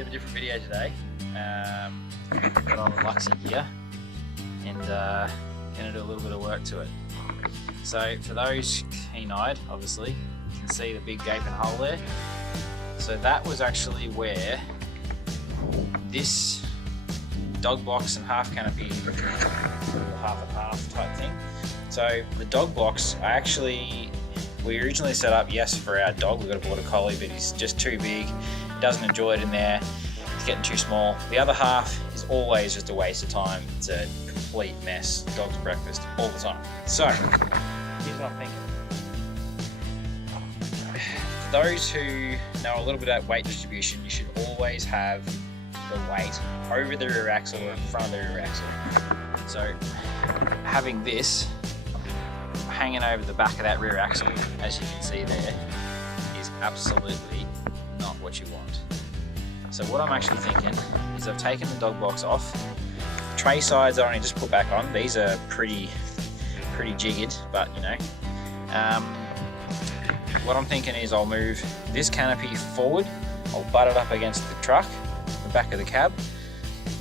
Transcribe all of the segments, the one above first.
Bit of a different video today. Got on the Luxie here and gonna do a little bit of work to it. So for those keen-eyed, obviously, you can see the big gaping hole there. So that was actually where this dog box and half canopy, half and half type thing. So the dog box, we originally set up, yes, for our dog. We've got a border collie, but he's just too big. He doesn't enjoy it in there. It's getting too small. The other half is always just a waste of time. It's a complete mess. Dog's breakfast all the time. So here's what I'm thinking. For those who know a little bit about weight distribution, you should always have the weight over the rear axle or in front of the rear axle. So having this hanging over the back of that rear axle, as you can see there, is absolutely not what you want. So what I'm actually thinking is I've taken the dog box off. Tray sides I only just put back on. These are pretty jiggered, but you know. What I'm thinking is I'll move this canopy forward. I'll butt it up against the truck, the back of the cab,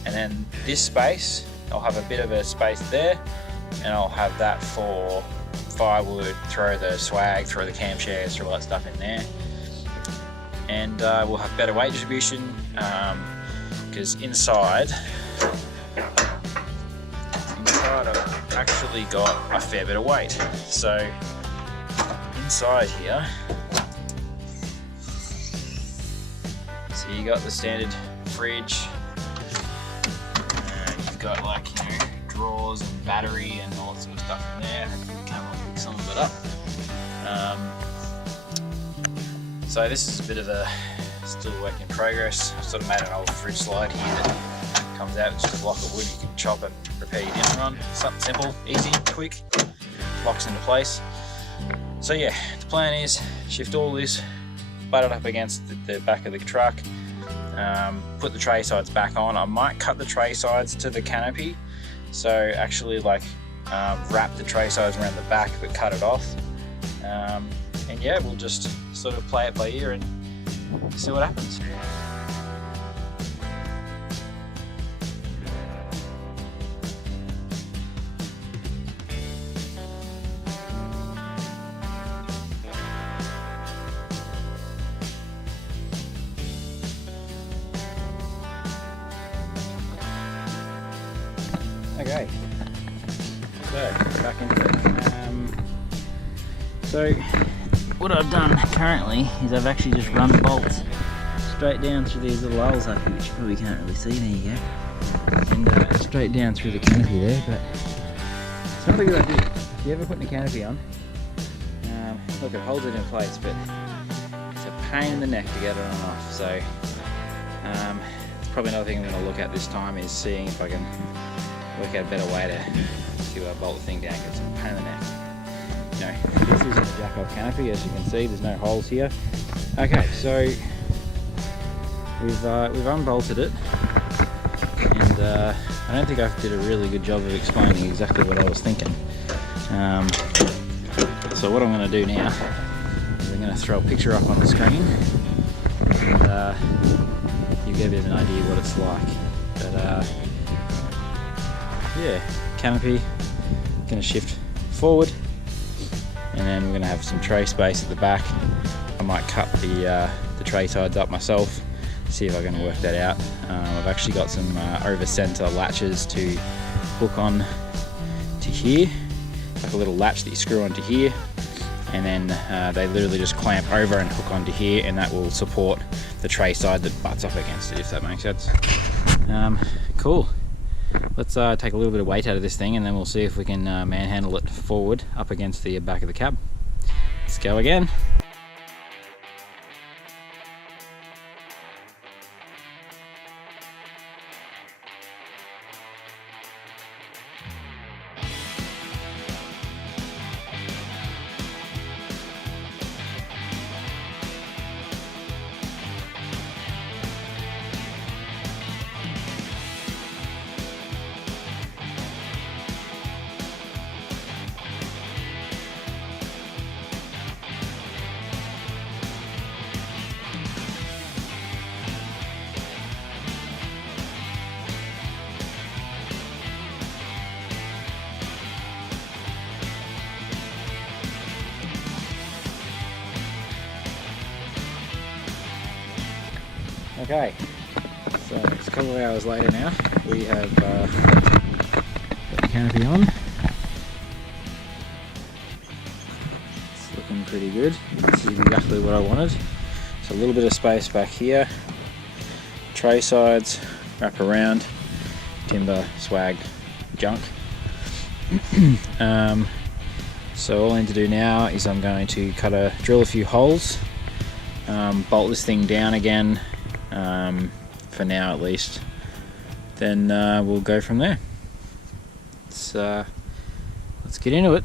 and then this space, I'll have a bit of a space there, and I'll have that for firewood, throw the swag, throw the camshafts, throw all that stuff in there. And we'll have better weight distribution because inside I've actually got a fair bit of weight. So inside here, so you got the standard fridge, you've got like, you know, drawers and battery and all that sort of stuff in there. Hopefully the camera will pick some of it up. So this is a bit of a still work in progress. I've sort of made an old fridge slide here that comes out with just a block of wood you can chop and repair your dinner on. Something simple, easy, quick, locks into place. So yeah, the plan is shift all this, butt it up against the back of the truck, put the tray sides back on. I might cut the tray sides to the canopy, so actually like wrap the tray sides around the back but cut it off. And yeah, we'll just sort of play it by ear and see what happens. Okay, so back into it. So what I've done currently is I've actually just run bolts straight down through these little holes up here, which you probably can't really see. There you go. And straight down through the canopy there, but it's not a good idea. If you ever put the canopy on, look, it holds it in place, but it's a pain in the neck to get it on and off. So it's probably another thing I'm going to look at this time is seeing if I can work out a better way to bolt the thing down, because it's a pain in the neck. You know, this isn't a jack-off canopy, as you can see. There's no holes here. Okay, so we've unbolted it, and I don't think I did a really good job of explaining exactly what I was thinking. So what I'm going to do now is I'm going to throw a picture up on the screen, and you get a bit of an idea what it's like. But yeah, canopy going to shift forward, and then we're going to have some tray space at the back. I might cut the tray sides up myself, see if I can work that out. I've actually got some over center latches to hook on to here, like a little latch that you screw onto here, and then they literally just clamp over and hook onto here, and that will support the tray side that butts up against it, if that makes sense. Cool. Let's take a little bit of weight out of this thing, and then we'll see if we can manhandle it forward up against the back of the cab. Let's go again. Okay, so it's a couple of hours later now. We have got the canopy on. It's looking pretty good. This is exactly what I wanted. So a little bit of space back here, tray sides, wrap around, timber, swag, junk. So all I need to do now is I'm going to drill a few holes, bolt this thing down again, for now at least. Then we'll go from there. Let's get into it.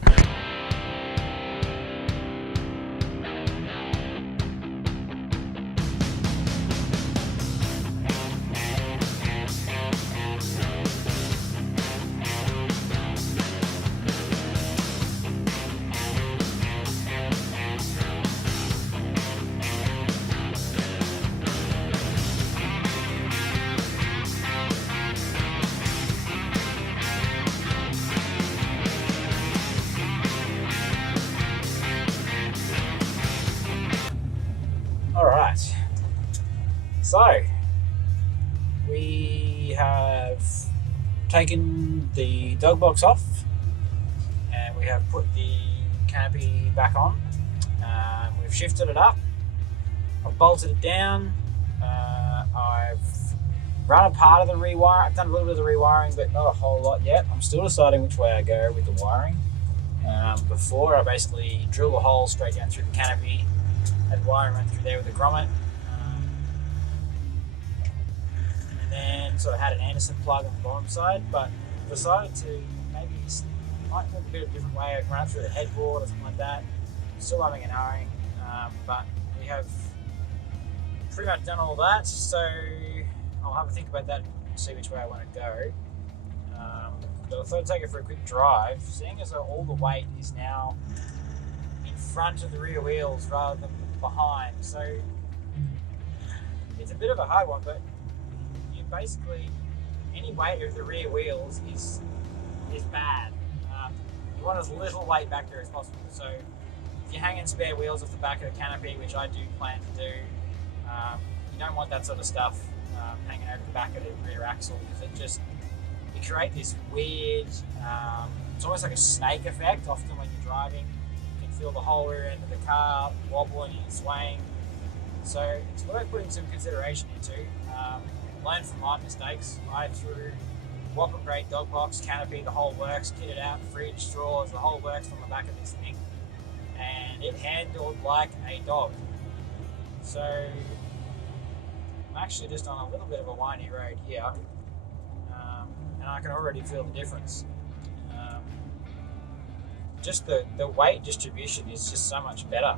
Alright, so we have taken the dog box off and we have put the canopy back on. We've shifted it up, I've bolted it down, I've run a part of the rewire. I've done a little bit of the rewiring but not a whole lot yet. I'm still deciding which way I go with the wiring. Before I basically drill a hole straight down through the canopy, had wiring run through there with a grommet, and then sort of had an Anderson plug on the bottom side, but decided to maybe might look a bit of a different way. I can run it through the headboard or something like that. Still having an O-ring, but we have pretty much done all that, so I'll have a think about that and see which way I want to go. But I thought I'd take it for a quick drive, seeing as though all the weight is now in front of the rear wheels rather than behind, so it's a bit of a hard one, but you basically, any weight of the rear wheels is bad. You want as little weight back there as possible, so if you're hanging spare wheels off the back of the canopy, which I do plan to do, you don't want that sort of stuff hanging over the back of the rear axle, because you create this weird, it's almost like a snake effect. Often when you're driving, feel the whole rear end of the car wobbling and swaying. So it's worth putting some consideration into. Learn from my mistakes. I threw whopper grade dog box, canopy, the whole works, kitted out, fridge, straws, the whole works on the back of this thing, and it handled like a dog. So I'm actually just on a little bit of a windy road here, and I can already feel the difference. Just the weight distribution is just so much better.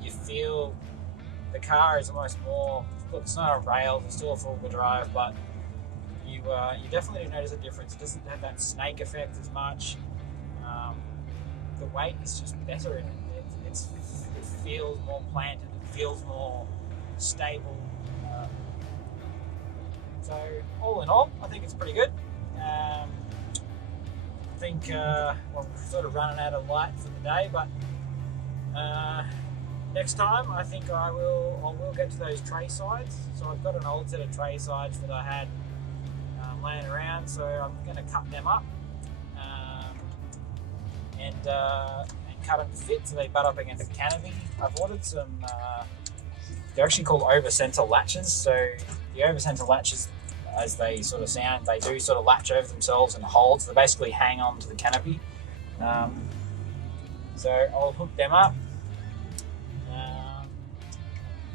You feel the car is almost more, look, it's not a rail, it's still a four-wheel drive, but you definitely do notice a difference. It doesn't have that snake effect as much. The weight is just better in it. It feels more planted, it feels more stable. So all in all, I think it's pretty good. I think we're sort of running out of light for the day, but next time I think I will get to those tray sides. So I've got an old set of tray sides that I had laying around, so I'm going to cut them up and cut them to fit so they butt up against the canopy. I've ordered some, they're actually called over center latches. So the over center latches, as they sort of sound, they do sort of latch over themselves and hold, so they basically hang on to the canopy. So I'll hook them up,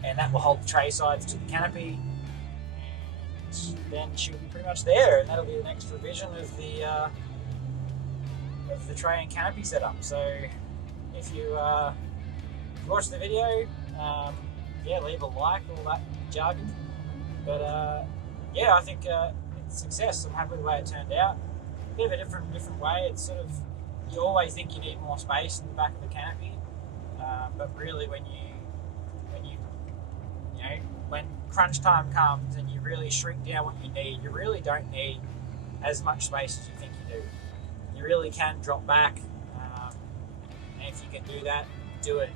and that will hold the tray sides to the canopy, and then she'll be pretty much there, and that'll be the next revision of the tray and canopy setup. So if you watch the video, yeah, leave a like, all that jargon, but yeah, I think it's a success. I'm happy with the way it turned out. A bit of a different way. It's sort of, you always think you need more space in the back of the canopy, but really when when crunch time comes and you really shrink down what you need, you really don't need as much space as you think you do. You really can drop back, and if you can do that, do it.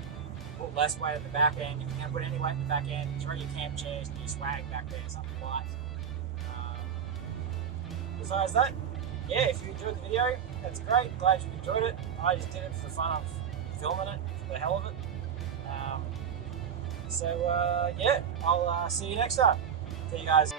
put less weight at the back end. If you're going to put any weight at the back end, throw your camp chairs and your swag back there, something light. Besides that, yeah, if you enjoyed the video, that's great. Glad you enjoyed it. I just did it for the fun of filming it, for the hell of it. Yeah, I'll see you next time. See you guys.